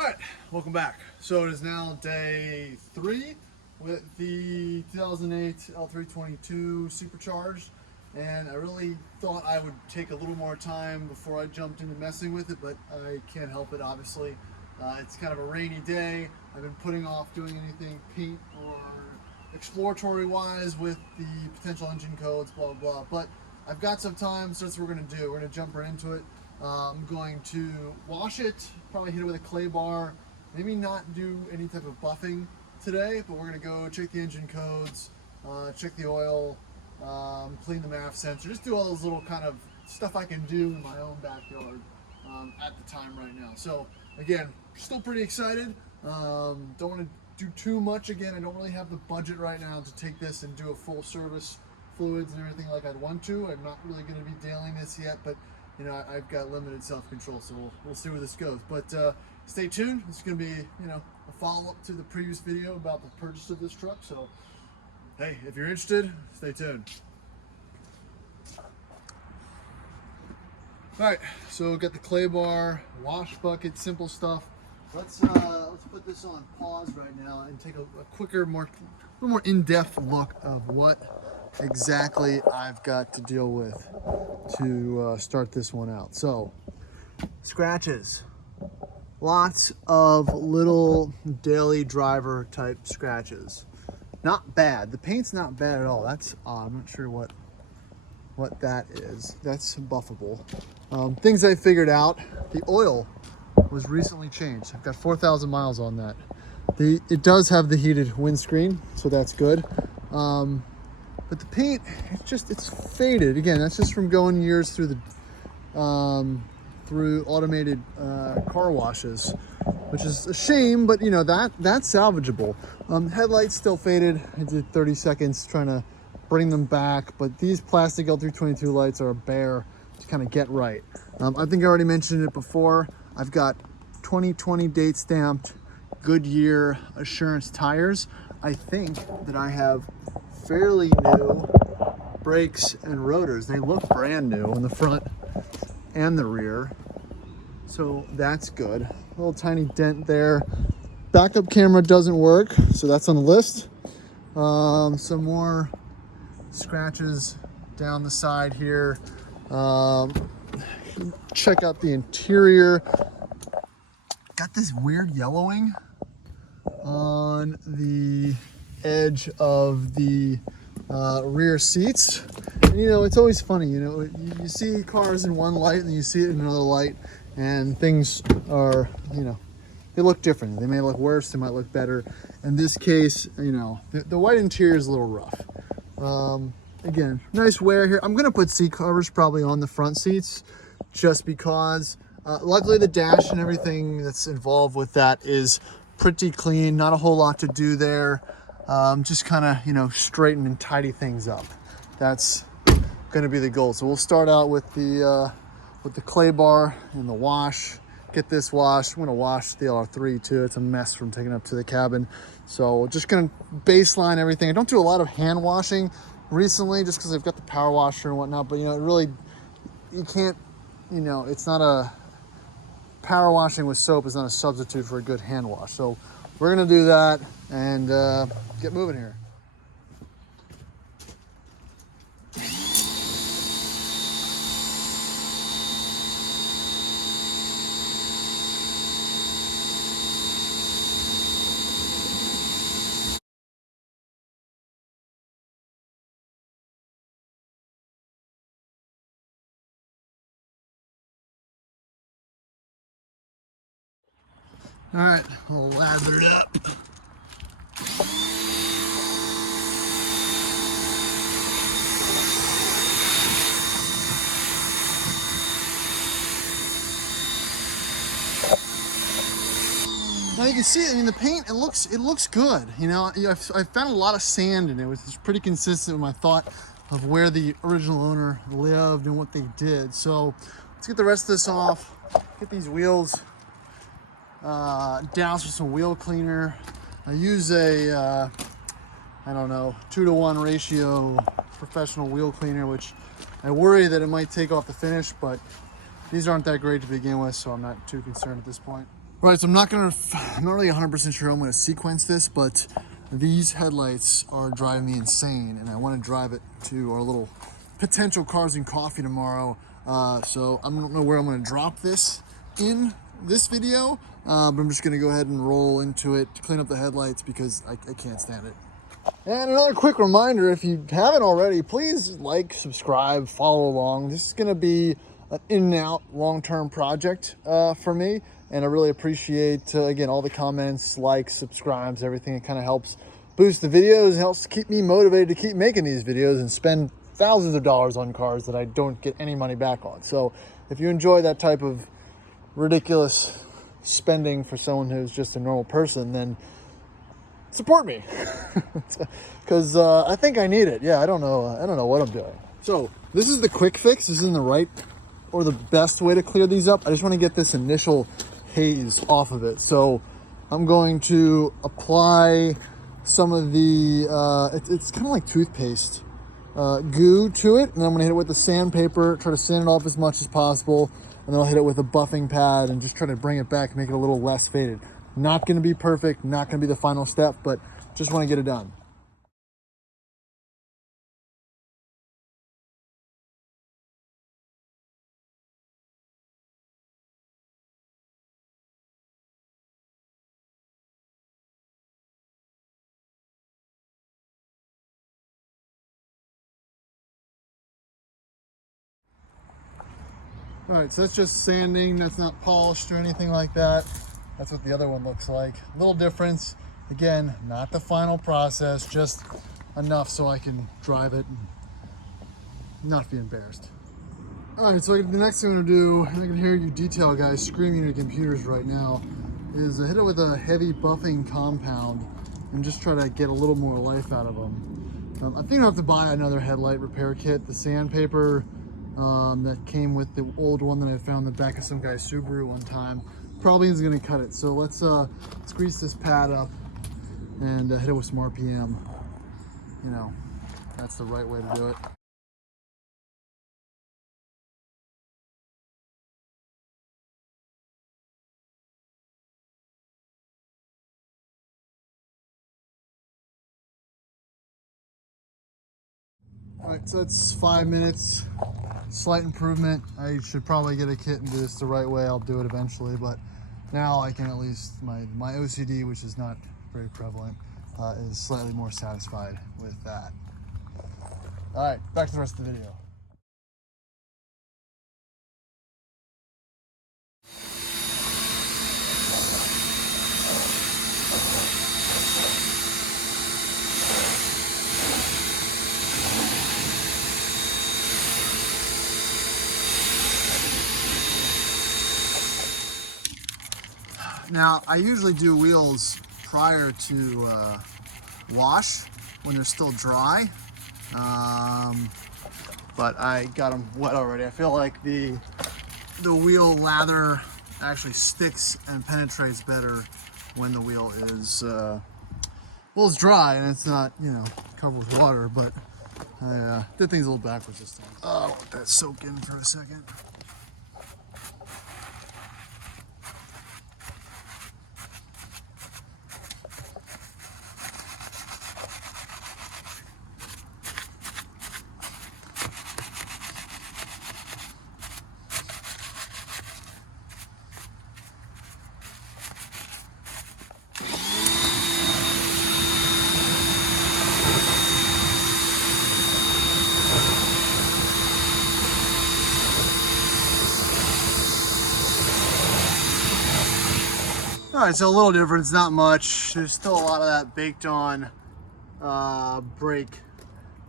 All right, welcome back. So it is now day 3 with the 2008 L322 Supercharged, and I really thought I would take a little more time before I jumped into messing with it, but I can't help it, obviously. It's kind of a rainy day. I've been putting off doing anything paint or exploratory wise with the potential engine codes, blah, blah, blah. But I've got some time, so that's what we're going to do. We're going to jump right into it. I'm going to wash it, probably hit it with a clay bar, maybe not do any type of buffing today, but we're going to go check the engine codes, check the oil, clean the MAF sensor, just do all those little kind of stuff I can do in my own backyard at the time right now. So again, still pretty excited. Don't want to do too much. Again, I don't really have the budget right now to take this and do a full service fluids and everything like I'd want to. I'm not really going to be dailing this yet, but you know, I've got limited self-control, so we'll see where this goes. But stay tuned. It's going to be, you know, a follow-up to the previous video about the purchase of this truck. So, hey, if you're interested, stay tuned. All right, so we've got the clay bar, wash bucket, simple stuff. Let's put this on pause right now and take a quicker, a little more in-depth look of what exactly I've got to deal with to start this one out. So, scratches. Lots of little daily driver type scratches. Not bad. The paint's not bad at all. That's I'm not sure what that is. That's buffable. Things I figured out. The oil was recently changed. I've got 4,000 miles on that. It does have the heated windscreen, so that's good. But the paint, it's faded. Again, that's just from going years through the through automated car washes, which is a shame. But you know that's salvageable. Headlights still faded. I did 30 seconds trying to bring them back, but these plastic L322 lights are a bear to kind of get right. I think I already mentioned it before. I've got 2020 date stamped Goodyear Assurance tires. I think that I have fairly new brakes and rotors. They look brand new in the front and the rear, so that's good. A little tiny dent there. Backup camera doesn't work, so that's on the list. Some more scratches down the side here. Check out the interior. Got this weird yellowing on the edge of the rear seats. And, you know, it's always funny, you know, you see cars in one light and then you see it in another light, and things are, you know, they look different. They may look worse, they might look better. In this case, you know, the white interior is a little rough. Again, nice wear here. I'm gonna put seat covers probably on the front seats just because luckily the dash and everything that's involved with that is pretty clean. Not a whole lot to do there. Just kind of, you know, straighten and tidy things up. That's going to be the goal. So we'll start out with the clay bar and the wash. Get this washed. I'm going to wash the LR3 too. It's a mess from taking it up to the cabin. So just going to baseline everything. I don't do a lot of hand washing recently just because I've got the power washer and whatnot. But, you know, it really, you can't, you know, it's not a, power washing with soap is not a substitute for a good hand wash. So we're going to do that and get moving here. All right, we'll lather it up. Now you can see, I mean, the paint, it looks good. You know, I found a lot of sand in it, which is pretty consistent with my thought of where the original owner lived and what they did. So let's get the rest of this off, get these wheels doused with some wheel cleaner. I use a, I don't know, 2-to-1 ratio professional wheel cleaner, which I worry that it might take off the finish, but these aren't that great to begin with, so I'm not too concerned at this point. All right, so I'm not really 100% sure I'm gonna sequence this, but these headlights are driving me insane, and I want to drive it to our little potential Cars and Coffee tomorrow. So I don't know where I'm gonna drop this in this video, but I'm just gonna go ahead and roll into it to clean up the headlights because I can't stand it. And another quick reminder, if you haven't already, please like, subscribe, follow along. This is gonna be an in and out long-term project for me. And I really appreciate, again, all the comments, likes, subscribes, everything. It kind of helps boost the videos, helps keep me motivated to keep making these videos and spend thousands of dollars on cars that I don't get any money back on. So if you enjoy that type of ridiculous spending for someone who's just a normal person, then support me. Because I think I need it. Yeah, I don't know what I'm doing. So this is the quick fix. This isn't the right or the best way to clear these up. I just want to get this initial haze off of it. So I'm going to apply some of the, it's kind of like toothpaste goo to it. And then I'm gonna hit it with the sandpaper, try to sand it off as much as possible. And then I'll hit it with a buffing pad and just try to bring it back, make it a little less faded. Not gonna be perfect, not gonna be the final step, but just wanna get it done. All right, so that's just sanding. That's not polished or anything like that. That's what the other one looks like. Little difference. Again, not the final process, just enough so I can drive it and not be embarrassed. All right, so the next thing I'm gonna do, and I can hear you detail guys screaming at your computers right now, is hit it with a heavy buffing compound and just try to get a little more life out of them. I think I'll have to buy another headlight repair kit. The sandpaper that came with the old one that I found in the back of some guy's Subaru one time probably is gonna cut it. So let's grease this pad up and hit it with some RPM. You know, that's the right way to do it. All right, so that's 5 minutes. Slight improvement. I should probably get a kit and do this the right way. I'll do it eventually, but now I can at least, my OCD, which is not very prevalent, is slightly more satisfied with that. All right, back to the rest of the video. Now, I usually do wheels prior to wash when they're still dry, but I got them wet already. I feel like the wheel lather actually sticks and penetrates better when the wheel is well, it's dry and it's not, you know, covered with water, but I did things a little backwards this time. I'll let that soak in for a second. All right, so a little difference, not much. There's still a lot of that baked on brake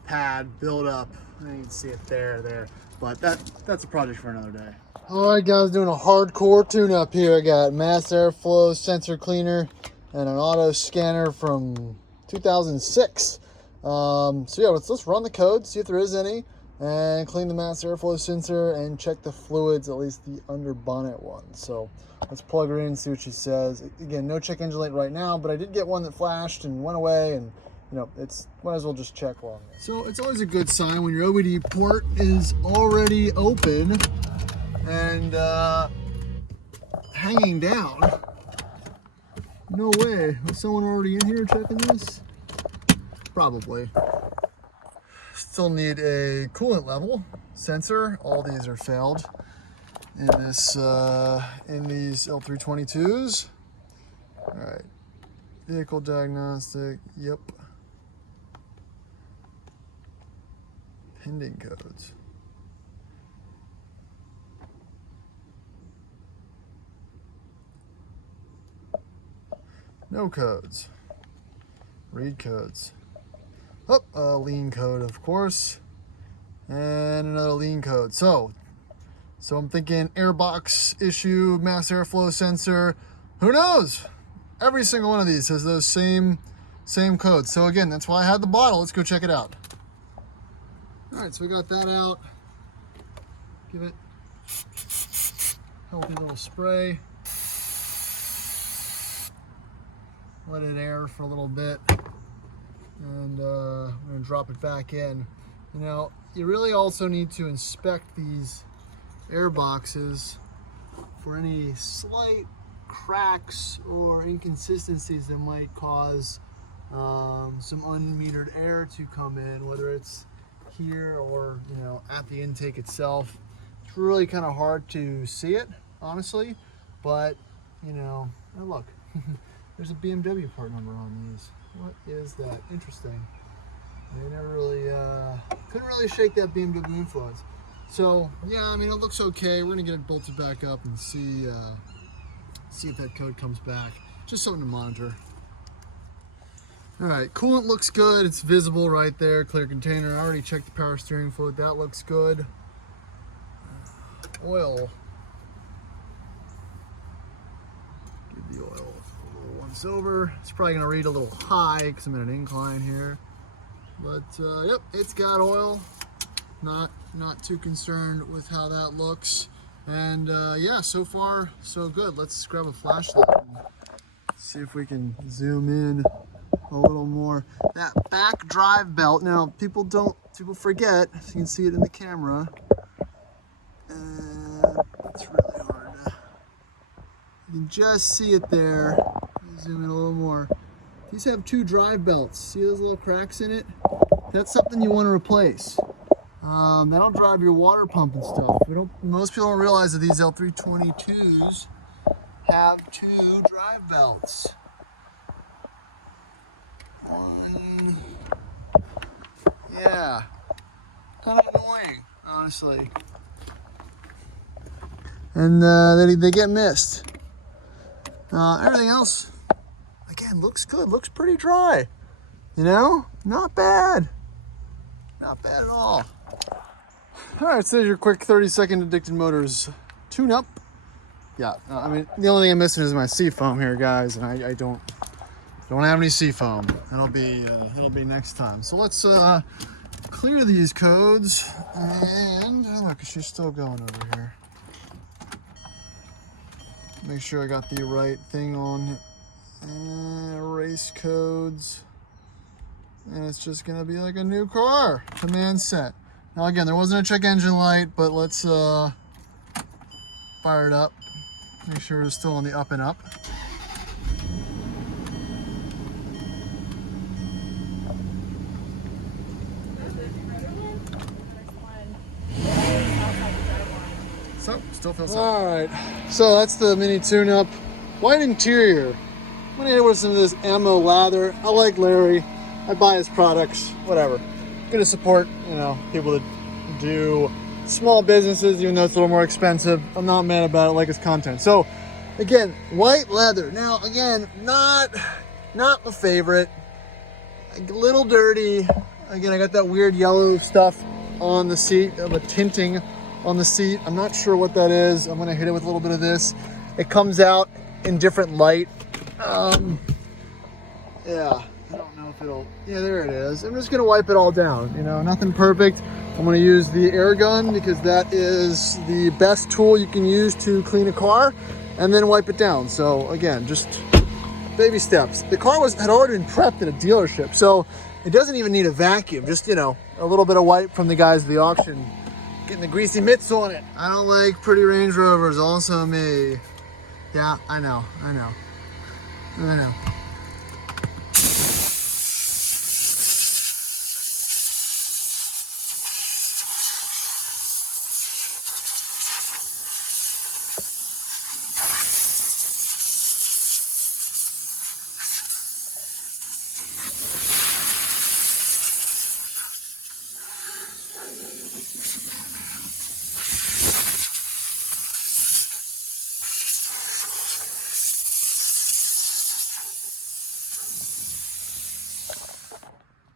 pad buildup. You can see it there. But that's a project for another day. All right, guys, doing a hardcore tune-up here. I got mass airflow sensor cleaner and an auto scanner from 2006. So yeah, let's run the code, see if there is any, and clean the mass airflow sensor and check the fluids, at least the under bonnet one. So let's plug her in and see what she says. Again, no check engine light right now, but I did get one that flashed and went away, and you know, it's might as well just check along there. So it's always a good sign when your OBD port is already open and hanging down No way. Was someone already in here checking this? Probably. Still need a coolant level sensor. All these are failed in this in these L322s. All right. Vehicle diagnostic. Yep. Pending codes. No codes. Read codes. Oh, a lean code, of course. And another lean code. So I'm thinking airbox issue, mass airflow sensor. Who knows? Every single one of these has those same codes. So again, that's why I had the bottle. Let's go check it out. All right, so we got that out. Give it a healthy little spray. Let it air for a little bit. And I'm gonna drop it back in. Now, you really also need to inspect these air boxes for any slight cracks or inconsistencies that might cause some unmetered air to come in, whether it's here or at the intake itself. It's really kind of hard to see it, honestly, but oh, look, there's a BMW part number on these. What is that? Interesting. They never really couldn't really shake that BMW influence. So yeah, I mean, it looks okay. We're gonna get it bolted back up and see if that code comes back. Just something to monitor. All right, coolant looks good. It's visible right there, clear container. I already checked the power steering fluid. That looks good. Oil. Give the oil a little once over. It's probably gonna read a little high because I'm at an incline here. But yep, it's got oil. Not too concerned with how that looks. And yeah, so far so good. Let's grab a flashlight and see if we can zoom in a little more. That back drive belt. Now people forget. You can see it in the camera. It's really hard. You can just see it there. Zoom in a little more. These have two drive belts. See those little cracks in it? That's something you want to replace. That'll drive your water pump and stuff. Most people don't realize that these L322s have two drive belts. One. Yeah. Kind of annoying, honestly. And they get missed. Everything else, again, looks good. Looks pretty dry. Not bad. Not bad at all. All right, so there's your quick 30-second Addicted Motors tune-up. Yeah, I mean, the only thing I'm missing is my seafoam here, guys, and I don't have any seafoam. It'll be next time. So let's clear these codes, and look, she's still going over here. Make sure I got the right thing on. Race codes. And it's just gonna be like a new car. Command set. Now again, there wasn't a check engine light, but let's fire it up. Make sure it's still on the up and up. So, still feels up. All right, so that's the mini tune-up. White interior. I'm gonna hit it with some of this ammo lather. I like Larry. I buy his products, whatever. Gonna support, people that do small businesses, even though it's a little more expensive. I'm not mad about it, I like his content. So, again, white leather. Now, again, not my favorite. A little dirty. Again, I got that weird yellow stuff on the seat, of a tinting on the seat. I'm not sure what that is. I'm gonna hit it with a little bit of this. It comes out in different light. Yeah. I don't know if it'll, yeah, there it is. I'm just gonna wipe it all down, nothing perfect. I'm gonna use the air gun because that is the best tool you can use to clean a car, and then wipe it down. So again, just baby steps. The car had already been prepped at a dealership, so it doesn't even need a vacuum. Just, a little bit of wipe from the guys at the auction, getting the greasy mitts on it. I don't like pretty Range Rovers, also me. Yeah, I know. I know.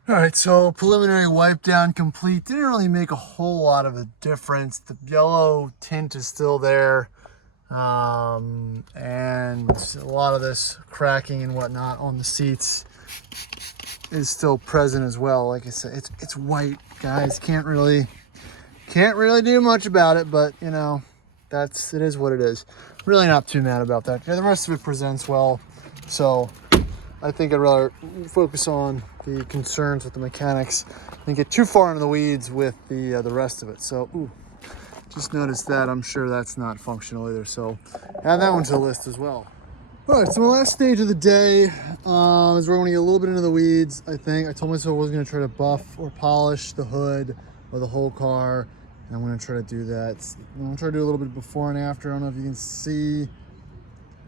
All right, so preliminary wipe down complete. Didn't really make a whole lot of a difference. The yellow tint is still there. And a lot of this cracking and whatnot on the seats is still present as well. Like I said, it's white, guys. Can't really do much about it, but you know, it is what it is. Really not too mad about that. Yeah, the rest of it presents well, so I think I'd rather focus on the concerns with the mechanics than get too far into the weeds with the rest of it. So, ooh, just noticed that. I'm sure that's not functional either. So, add that one to the list as well. All right, so my last stage of the day is we're going to get a little bit into the weeds. I think I told myself I wasn't going to try to buff or polish the hood or the whole car. And I'm going to try to do that. I'm going to try to do a little bit before and after. I don't know if you can see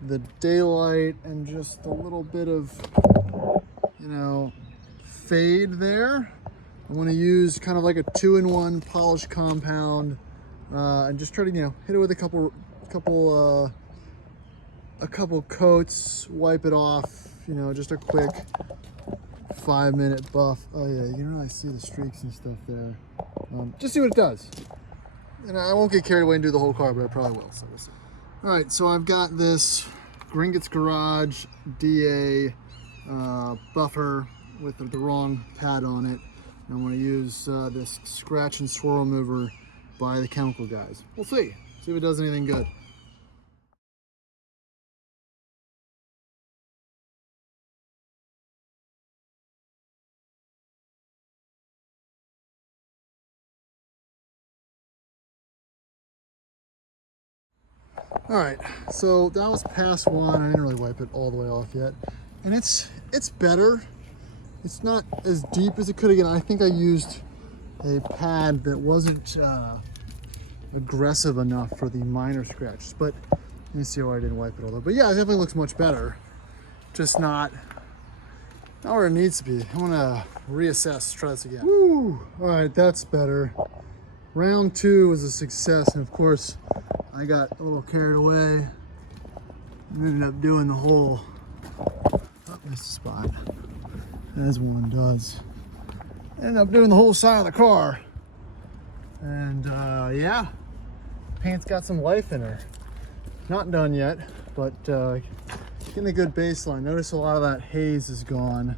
the daylight and just a little bit of, you know, fade there. I'm going to use kind of like a 2-in-1 polish compound and just try to, you know, hit it with a couple coats, wipe it off, you know, just a quick 5-minute buff. Oh yeah, you can really see the streaks and stuff there. Just see what it does. And I won't get carried away and do the whole car, but I probably will, so we'll see. All right, so I've got this Gringotts Garage DA buffer with the wrong pad on it. And I'm going to use this scratch and swirl remover by the chemical guys. We'll see if it does anything good. All right, so that was pass one. I didn't really wipe it all the way off yet. And it's better. It's not as deep as it could have been. I think I used a pad that wasn't aggressive enough for the minor scratches, but let me see why I didn't wipe it all though. But yeah, it definitely looks much better. Just not where it needs to be. I'm gonna reassess, try this again. Woo! All right, that's better. Round 2 was a success, and of course, I got a little carried away and ended up doing the whole, missed a spot, as one does. Ended up doing the whole side of the car. And yeah, paint's got some life in her. Not done yet, but getting a good baseline. Notice a lot of that haze is gone.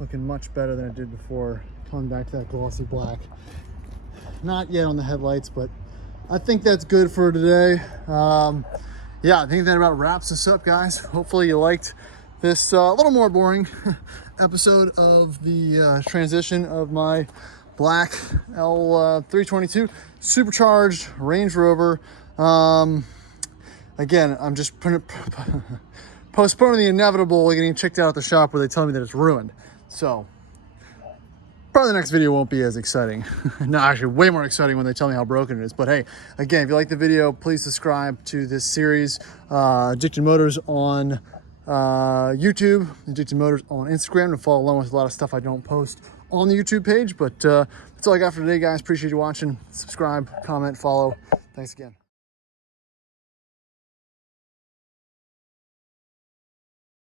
Looking much better than it did before. Coming back to that glossy black. Not yet on the headlights, but I think that's good for today. Yeah, I think that about wraps us up, guys. Hopefully you liked this a little more boring episode of the transition of my black L322 Supercharged Range Rover. Again, I'm just postponing the inevitable, getting checked out at the shop where they tell me that it's ruined. So probably the next video won't be as exciting. No, actually way more exciting when they tell me how broken it is. But hey, again, if you like the video, please subscribe to this series. Addicted Motors on YouTube, Addicted Motors on Instagram, to follow along with a lot of stuff I don't post on the YouTube page. But that's all I got for today, guys. Appreciate you watching. Subscribe, comment, follow. Thanks again.